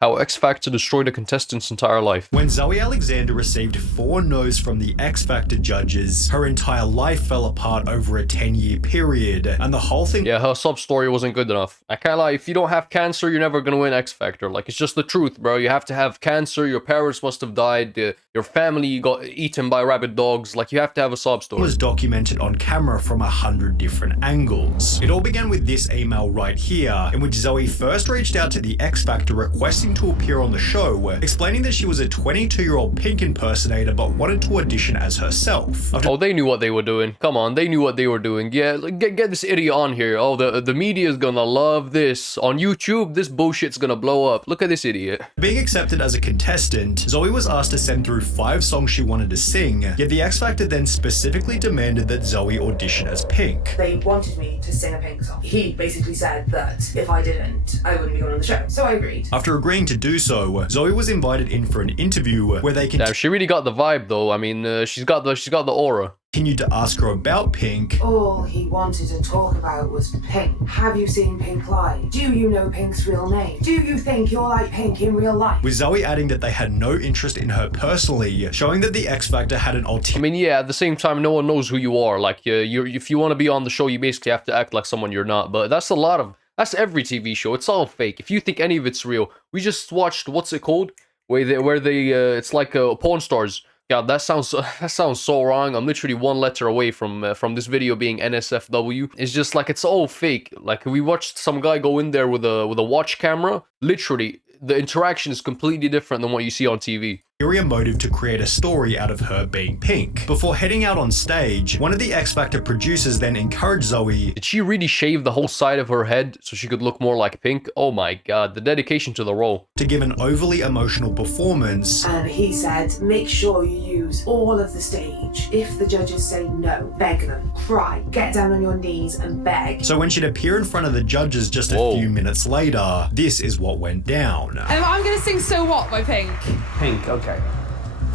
How X Factor destroyed a contestant's entire life. When Zoe Alexander received 4 no's from the X Factor judges, her entire life fell apart over a 10-year period, and the whole thing— Yeah, her sub story wasn't good enough. I can't lie, if you don't have cancer, you're never gonna win X Factor. Like, it's just the truth, bro. You have to have cancer, your parents must have died, your family got eaten by rabid dogs. Like, you have to have a sob story. Was documented on camera from 100 different angles. It all began with this email right here, in which Zoe first reached out to the X Factor requesting to appear on the show, explaining that she was a 22-year-old Pink impersonator but wanted to audition as herself. Oh, they knew what they were doing. Come on, they knew what they were doing. Yeah, get this idiot on here. Oh, the media is gonna love this. On YouTube, this bullshit's gonna blow up. Look at this idiot. Being accepted as a contestant, Zoe was asked to send through 5 songs she wanted to sing, yet the X Factor then specifically demanded that Zoe audition as Pink. They wanted me to sing a Pink song. He basically said that if I didn't, I wouldn't be going on the show. So I agreed. After agreeing to do so, Zoe was invited in for an interview where they Damn, she really got the vibe though. I mean, she's got the aura. continued to ask her about Pink. All he wanted to talk about was Pink. Have you seen Pink live? Do you know Pink's real name? Do you think you're like Pink in real life? With Zoe adding that they had no interest in her personally, showing that the X Factor had an ulterior— I mean, yeah, at the same time, no one knows who you are. Like, if you want to be on the show, you basically have to act like someone you're not. But that's that's every TV show. It's all fake. If you think any of it's real, we just watched, what's it called? Where they it's like porn stars. God, that sounds so wrong. I'm literally one letter away from this video being NSFW. It's just like, it's all fake. Like, we watched some guy go in there with a watch camera. Literally, the interaction is completely different than what you see on TV. Motive to create a story out of her being Pink. Before heading out on stage, one of the X Factor producers then encouraged Zoe— Did she really shave the whole side of her head so she could look more like Pink? Oh my god, the dedication to the role. to give an overly emotional performance. And he said, make sure you use all of the stage. If the judges say no, beg them, cry, get down on your knees and beg. So when she'd appear in front of the judges just a few minutes later, this is what went down. I'm gonna sing So What by Pink. Pink, okay.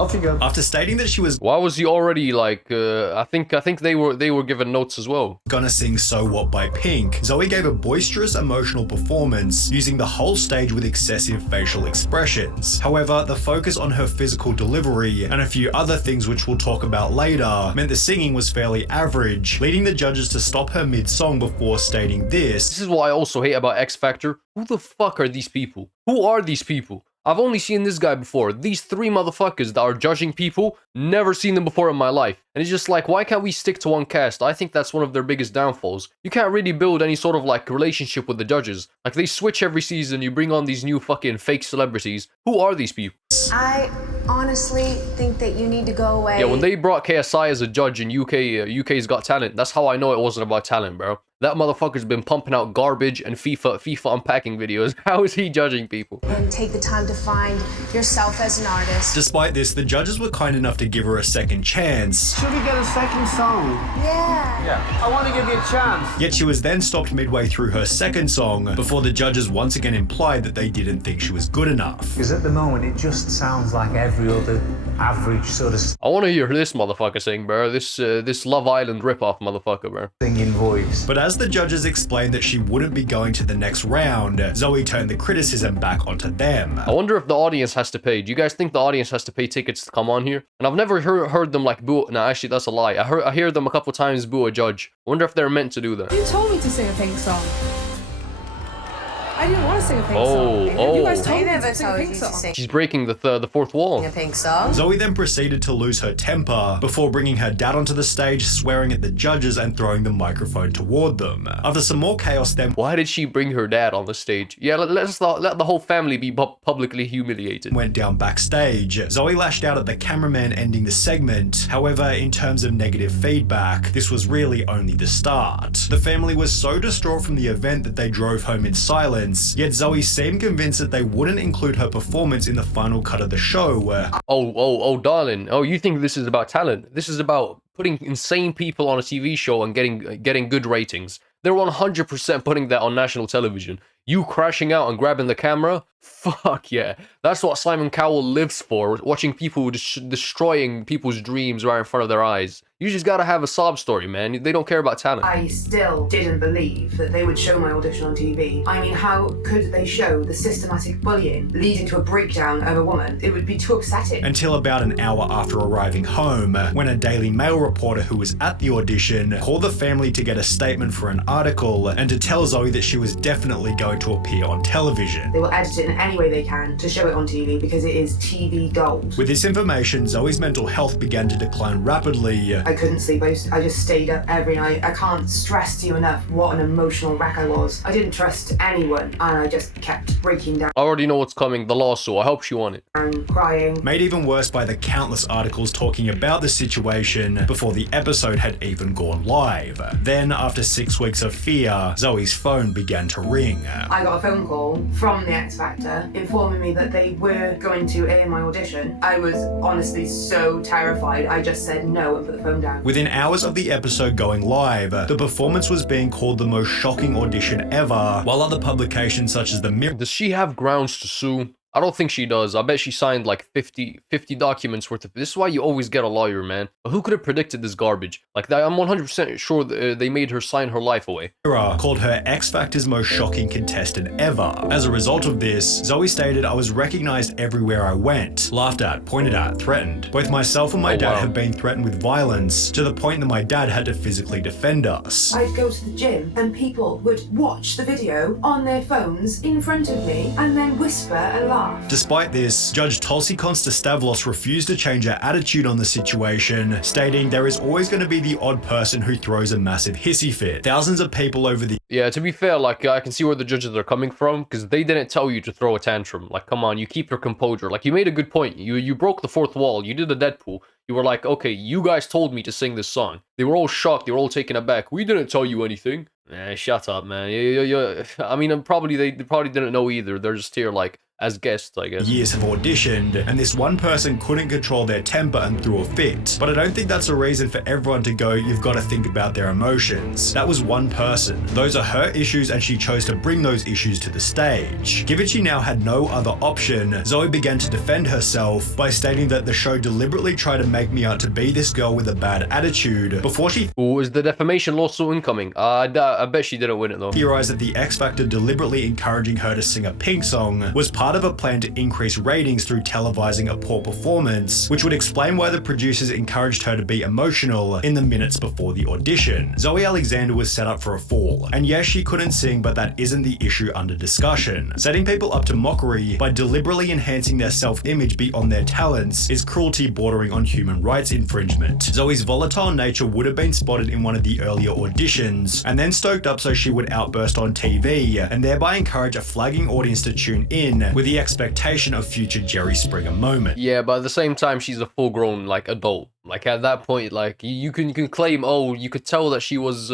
Off you go. After stating that she was Why was he already like, I think they were given notes as well. gonna sing So What by Pink, Zoe gave a boisterous emotional performance, using the whole stage with excessive facial expressions. However, the focus on her physical delivery and a few other things which we'll talk about later meant the singing was fairly average, leading the judges to stop her mid-song before stating this. This is what I also hate about X Factor. Who the fuck are these people? Who are these people? I've only seen this guy before. These 3 motherfuckers that are judging people, never seen them before in my life. And it's just like, why can't we stick to one cast? I think that's one of their biggest downfalls. You can't really build any sort of like relationship with the judges. Like, they switch every season, you bring on these new fucking fake celebrities. Who are these people? I honestly think that you need to go away. Yeah, when they brought KSI as a judge in UK's Got Talent, that's how I know it wasn't about talent, bro. That motherfucker's been pumping out garbage and FIFA unpacking videos. How is he judging people? And take the time to find yourself as an artist. Despite this, the judges were kind enough to give her a second chance. Should we get a second song? Yeah. I want to give you a chance. Yet she was then stopped midway through her second song before the judges once again implied that they didn't think she was good enough. Because at the moment, it just sounds like every other average sort of I want to hear this motherfucker sing, bro. This Love Island ripoff motherfucker, bro. singing voice. But as the judges explained that she wouldn't be going to the next round, Zoe turned the criticism back onto them. I wonder if the audience has to pay. Do you guys think the audience has to pay tickets to come on here? And I've never heard them like boo. No, actually, that's a lie. I hear them a couple times boo a judge. I wonder if they're meant to do that. You told me to sing a Pink song. I didn't want to sing a Pink Oh, song. oh. You guys told I me never to sing a told Pink you to song. sing She's breaking the fourth wall. a Pink song. Zoe then proceeded to lose her temper before bringing her dad onto the stage, swearing at the judges and throwing the microphone toward them. After some more chaos then Why did she bring her dad on the stage? Yeah, let the whole family be publicly humiliated. went down backstage, Zoe lashed out at the cameraman ending the segment. However, in terms of negative feedback, this was really only the start. The family was so distraught from the event that they drove home in silence, yet Zoe seemed convinced that they wouldn't include her performance in the final cut of the show. Oh, darling. Oh, you think this is about talent? This is about putting insane people on a TV show and getting good ratings. They're 100% putting that on national television. You crashing out and grabbing the camera? Fuck yeah. That's what Simon Cowell lives for, watching people destroying people's dreams right in front of their eyes. You just gotta have a sob story, man. They don't care about talent. I still didn't believe that they would show my audition on TV. I mean, how could they show the systematic bullying leading to a breakdown of a woman? It would be too upsetting. Until about an hour after arriving home, when a Daily Mail reporter who was at the audition called the family to get a statement for an article and to tell Zoe that she was definitely going to appear on television. They will edit it in any way they can to show it on TV because it is TV gold. With this information, Zoe's mental health began to decline rapidly. I couldn't sleep. I just stayed up every night. I can't stress to you enough what an emotional wreck I was. I didn't trust anyone and I just kept breaking down. I already know what's coming, the lawsuit. I hope she won it. And crying. Made even worse by the countless articles talking about the situation before the episode had even gone live. Then, after 6 weeks of fear, Zoe's phone began to ring. I got a phone call from the X Factor informing me that they were going to air my audition. I was honestly so terrified. I just said no and put the phone down. Within hours of the episode going live, the performance was being called the most shocking audition ever, while other publications such as the Mirror. Does she have grounds to sue? I don't think she does. I bet she signed like 50 documents worth of... This is why you always get a lawyer, man. But who could have predicted this garbage? Like, I'm 100% sure they made her sign her life away. Called her X Factor's most shocking contestant ever. As a result of this, Zoe stated, "I was recognized everywhere I went, laughed at, pointed at, threatened. Both myself and my dad have been threatened with violence, to the point that my dad had to physically defend us." I'd go to the gym and people would watch the video on their phones in front of me and then whisper and laugh. Despite this, Judge Tulsi Constantopoulos refused to change her attitude on the situation, stating there is always going to be the odd person who throws a massive hissy fit. Thousands of people over the... Yeah, to be fair, like, I can see where the judges are coming from, because they didn't tell you to throw a tantrum. Like, come on, you keep your composure. Like, you made a good point. You broke the fourth wall. You did a Deadpool. You were like, okay, you guys told me to sing this song. They were all shocked. They were all taken aback. We didn't tell you anything. Shut up, man. I mean, they probably didn't know either. They're just here, like, as guests, I guess. Years have auditioned, and this one person couldn't control their temper and threw a fit. But I don't think that's a reason for everyone to go, "You've got to think about their emotions." That was one person. Those are her issues, and she chose to bring those issues to the stage. Given she now had no other option, Zoe began to defend herself by stating that the show deliberately tried to make me out to be this girl with a bad attitude before she Ooh, is the defamation lawsuit incoming? I bet she didn't win it, though. theorized that the X Factor deliberately encouraging her to sing a Pink song was part of a plan to increase ratings through televising a poor performance, which would explain why the producers encouraged her to be emotional in the minutes before the audition. Zoe Alexander was set up for a fall, and yes, she couldn't sing, but that isn't the issue under discussion. Setting people up to mockery by deliberately enhancing their self-image beyond their talents is cruelty bordering on human rights infringement. Zoe's volatile nature would have been spotted in one of the earlier auditions, and then stoked up so she would outburst on TV, and thereby encourage a flagging audience to tune in with the expectation of future Jerry Springer moments. Yeah, but at the same time, she's a full-grown, like, adult. Like, at that point, like, you can claim, oh, you could tell that she was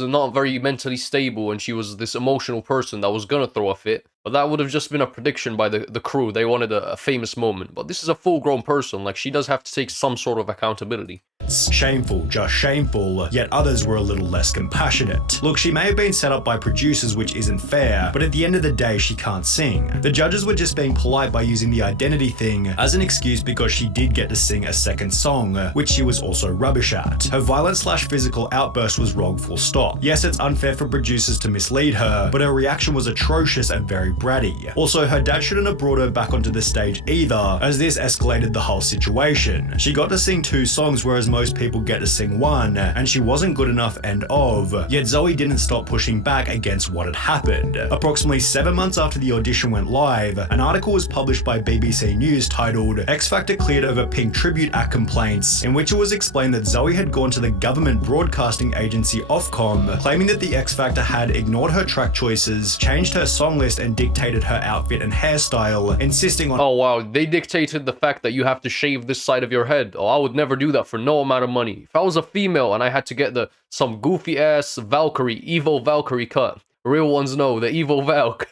not very mentally stable and she was this emotional person that was gonna throw a fit. But that would have just been a prediction by the crew. They wanted a famous moment. But this is a full-grown person. Like, she does have to take some sort of accountability. Shameful, just shameful, yet others were a little less compassionate. Look, she may have been set up by producers, which isn't fair, but at the end of the day, she can't sing. The judges were just being polite by using the identity thing as an excuse because she did get to sing a second song, which she was also rubbish at. Her violent/physical outburst was wrong, full stop. Yes, it's unfair for producers to mislead her, but her reaction was atrocious and very bratty. Also, her dad shouldn't have brought her back onto the stage either, as this escalated the whole situation. She got to sing 2 songs, whereas most people get to sing 1, and she wasn't good enough yet Zoe didn't stop pushing back against what had happened. Approximately 7 months after the audition went live, an article was published by BBC News titled "X Factor Cleared Over Pink Tribute Act Complaints," in which it was explained that Zoe had gone to the government broadcasting agency Ofcom, claiming that the X Factor had ignored her track choices, changed her song list, and dictated her outfit and hairstyle, insisting on— Oh wow, they dictated the fact that you have to shave this side of your head. Oh, I would never do that for no amount of money. If I was a female and I had to get some goofy ass Valkyrie, evil Valkyrie cut, real ones know, the evil Valk.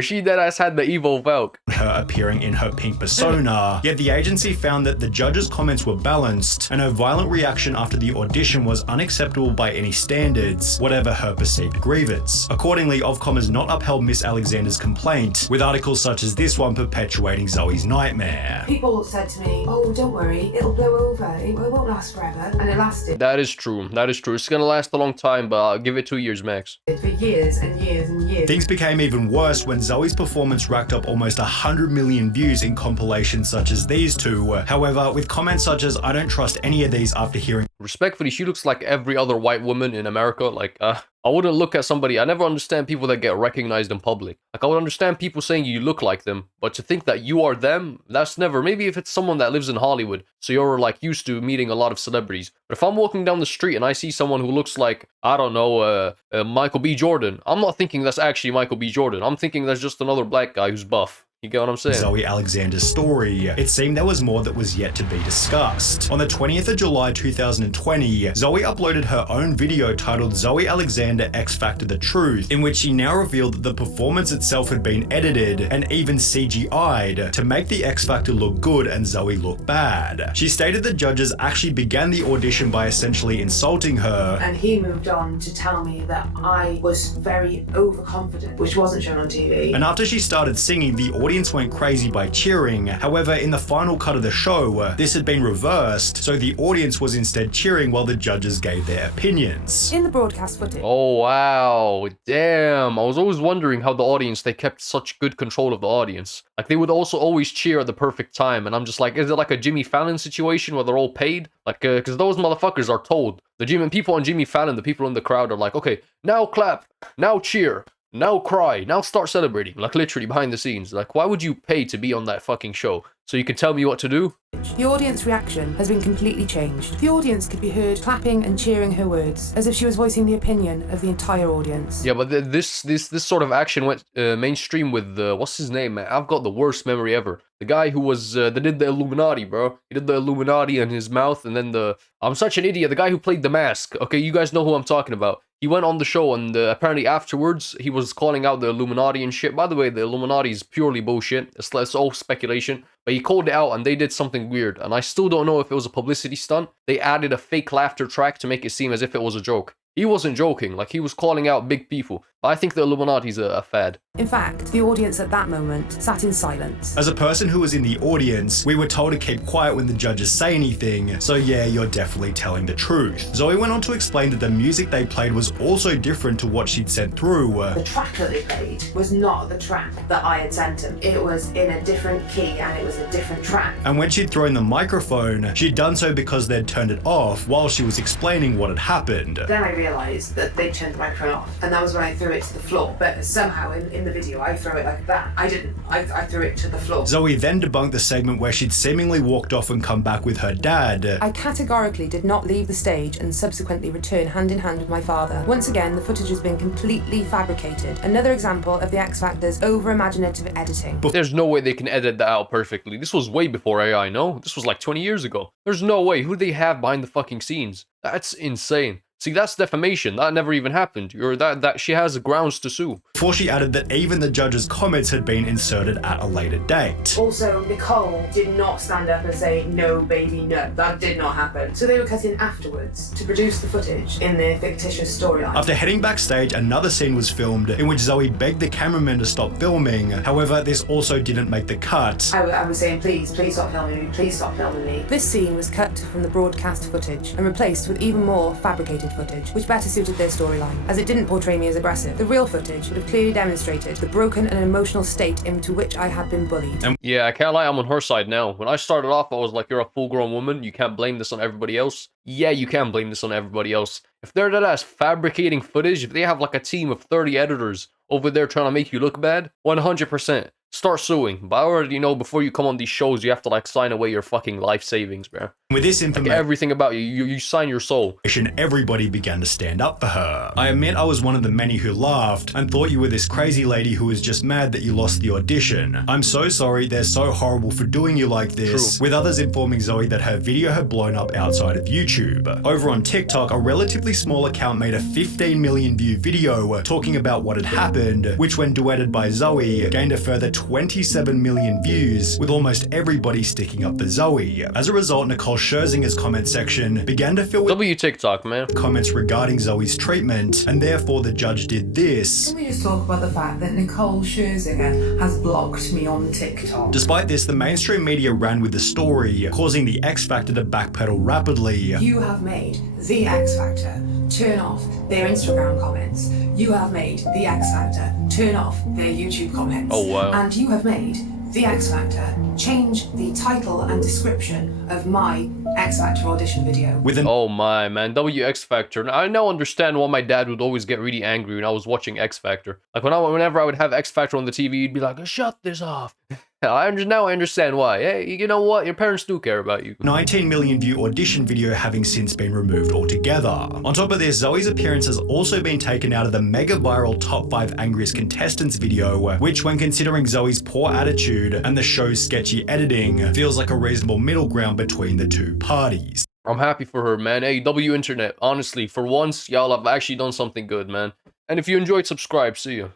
She deadass had the evil Valk. Her appearing in her pink persona, yet the agency found that the judges' comments were balanced, and her violent reaction after the audition was unacceptable by any standards, whatever her perceived grievance. Accordingly, Ofcom has not upheld Miss Alexander's complaint, with articles such as this one perpetuating Zoe's nightmare. People said to me, oh, don't worry, it'll blow over, it won't last forever. And it lasted. That is true. That is true. It's gonna last a long time, but I'll give it 2 years max. For years and years and years. Things became even worse when Zoe's performance racked up almost 100 million views in compilations such as these two. However, with comments such as "I don't trust any of these" after hearing Respectfully, she looks like every other white woman in America. Like, I wouldn't look at somebody. I never understand people that get recognized in public. Like, I would understand people saying you look like them, but to think that you are them, that's never. Maybe if it's someone that lives in Hollywood, so you're like used to meeting a lot of celebrities. But if I'm walking down the street and I see someone who looks like, I don't know, Michael B. Jordan, I'm not thinking that's actually Michael B. Jordan. I'm thinking that's just another black guy who's buff. You get what I'm saying? Zoe Alexander's story, it seemed there was more that was yet to be discussed. On the 20th of July 2020, Zoe uploaded her own video titled Zoe Alexander X Factor The Truth, in which she now revealed that the performance itself had been edited and even CGI'd to make the X Factor look good and Zoe look bad. She stated the judges actually began the audition by essentially insulting her. And he moved on to tell me that I was very overconfident, which wasn't shown on TV. And after she started singing, the audience went crazy by cheering. However, in the final cut of the show, this had been reversed, so the audience was instead cheering while the judges gave their opinions. In the broadcast footage. Oh, wow. Damn. I was always wondering how the audience, they kept such good control of the audience. Like, they would also always cheer at the perfect time, and I'm just like, is it like a Jimmy Fallon situation where they're all paid? Like, because those motherfuckers are told. The people on Jimmy Fallon, the people in the crowd are like, okay, now clap, now cheer. Now cry, now start celebrating, like literally behind the scenes. Like, why would you pay to be on that fucking show? So you can tell me what to do? The audience reaction has been completely changed. The audience could be heard clapping and cheering her words, as if she was voicing the opinion of the entire audience. Yeah, but this sort of action went mainstream with, what's his name, man? I've got the worst memory ever. The guy who was, that did the Illuminati, bro. He did the Illuminati in his mouth, and then I'm such an idiot, the guy who played The Mask. Okay, you guys know who I'm talking about. He went on the show, and apparently afterwards, he was calling out the Illuminati and shit. By the way, the Illuminati is purely bullshit. It's all speculation. But he called it out, and they did something weird. And I still don't know if it was a publicity stunt. They added a fake laughter track to make it seem as if it was a joke. He wasn't joking, like he was calling out big people. But I think the Illuminati's a fad. In fact, the audience at that moment sat in silence. As a person who was in the audience, we were told to keep quiet when the judges say anything, so yeah, you're definitely telling the truth. Zoe went on to explain that the music they played was also different to what she'd sent through. The track that they played was not the track that I had sent them. It was in a different key and it was a different track. And when she'd thrown the microphone, she'd done so because they'd turned it off while she was explaining what had happened. Then I realised that they turned the microphone off, and that was when I threw it to the floor. But somehow in the video I threw it like that. I didn't. I threw it to the floor. Zoe then debunked the segment where she'd seemingly walked off and come back with her dad. I categorically did not leave the stage and subsequently return hand in hand with my father. Once again, the footage has been completely fabricated. Another example of the X Factor's over-imaginative editing. There's no way they can edit that out perfectly. This was way before AI, no? This was like 20 years ago. There's no way. Who do they have behind the fucking scenes? That's insane. See, that's defamation. That never even happened. That she has grounds to sue. Before she added that even the judges' comments had been inserted at a later date. Also, Nicole did not stand up and say, no, baby, no. That did not happen. So they were cut in afterwards to produce the footage in their fictitious storyline. After heading backstage, another scene was filmed in which Zoe begged the cameraman to stop filming. However, this also didn't make the cut. I was saying, please stop filming me, please stop filming me. This scene was cut from the broadcast footage and replaced with even more fabricated footage, which better suited their storyline, as it didn't portray me as aggressive. The real footage would have clearly demonstrated the broken and emotional state into which I had been bullied. Yeah, I can't lie, I'm on her side now. When I started off, I was like, you're a full-grown woman, you can't blame this on everybody else. Yeah, you can blame this on everybody else. If they're that ass fabricating footage, if they have like a team of 30 editors over there trying to make you look bad, 100%. start suing. But I already know before you come on these shows, you have to like sign away your fucking life savings, bro. With this Like information, everything about you, you sign your soul. everybody began to stand up for her. I admit I was one of the many who laughed and thought you were this crazy lady who was just mad that you lost the audition. I'm so sorry, they're so horrible for doing you like this, with others informing Zoe that her video had blown up outside of YouTube. Over on TikTok, a relatively small account made a 15 million view video talking about what had happened, which when duetted by Zoe, gained a further 27 million views, with almost everybody sticking up for Zoe. As a result, Nicole Scherzinger's comment section began to fill with TikTok, man. Comments regarding Zoe's treatment, and therefore the judge did this. Can we just talk about the fact that Nicole Scherzinger has blocked me on TikTok? Despite this, the mainstream media ran with the story, causing the X Factor to backpedal rapidly. You have made the X Factor turn off their Instagram comments. You have made the X Factor turn off their YouTube comments. Oh, wow. And you have made the X Factor change the title and description of my X Factor audition video. Oh my, man, X Factor. I now understand why my dad would always get really angry when I was watching X Factor. Like whenever I would have X Factor on the TV, he'd be like, "Shut this off." Now I understand why. Hey, you know what? Your parents do care about you. 19 million view audition video having since been removed altogether. On top of this, Zoe's appearance has also been taken out of the mega viral top 5 angriest contestants video, which when considering Zoe's poor attitude and the show's sketchy editing, feels like a reasonable middle ground between the two parties. I'm happy for her, man. Hey, Internet. Honestly, for once, y'all have actually done something good, man. And if you enjoyed, subscribe. See ya.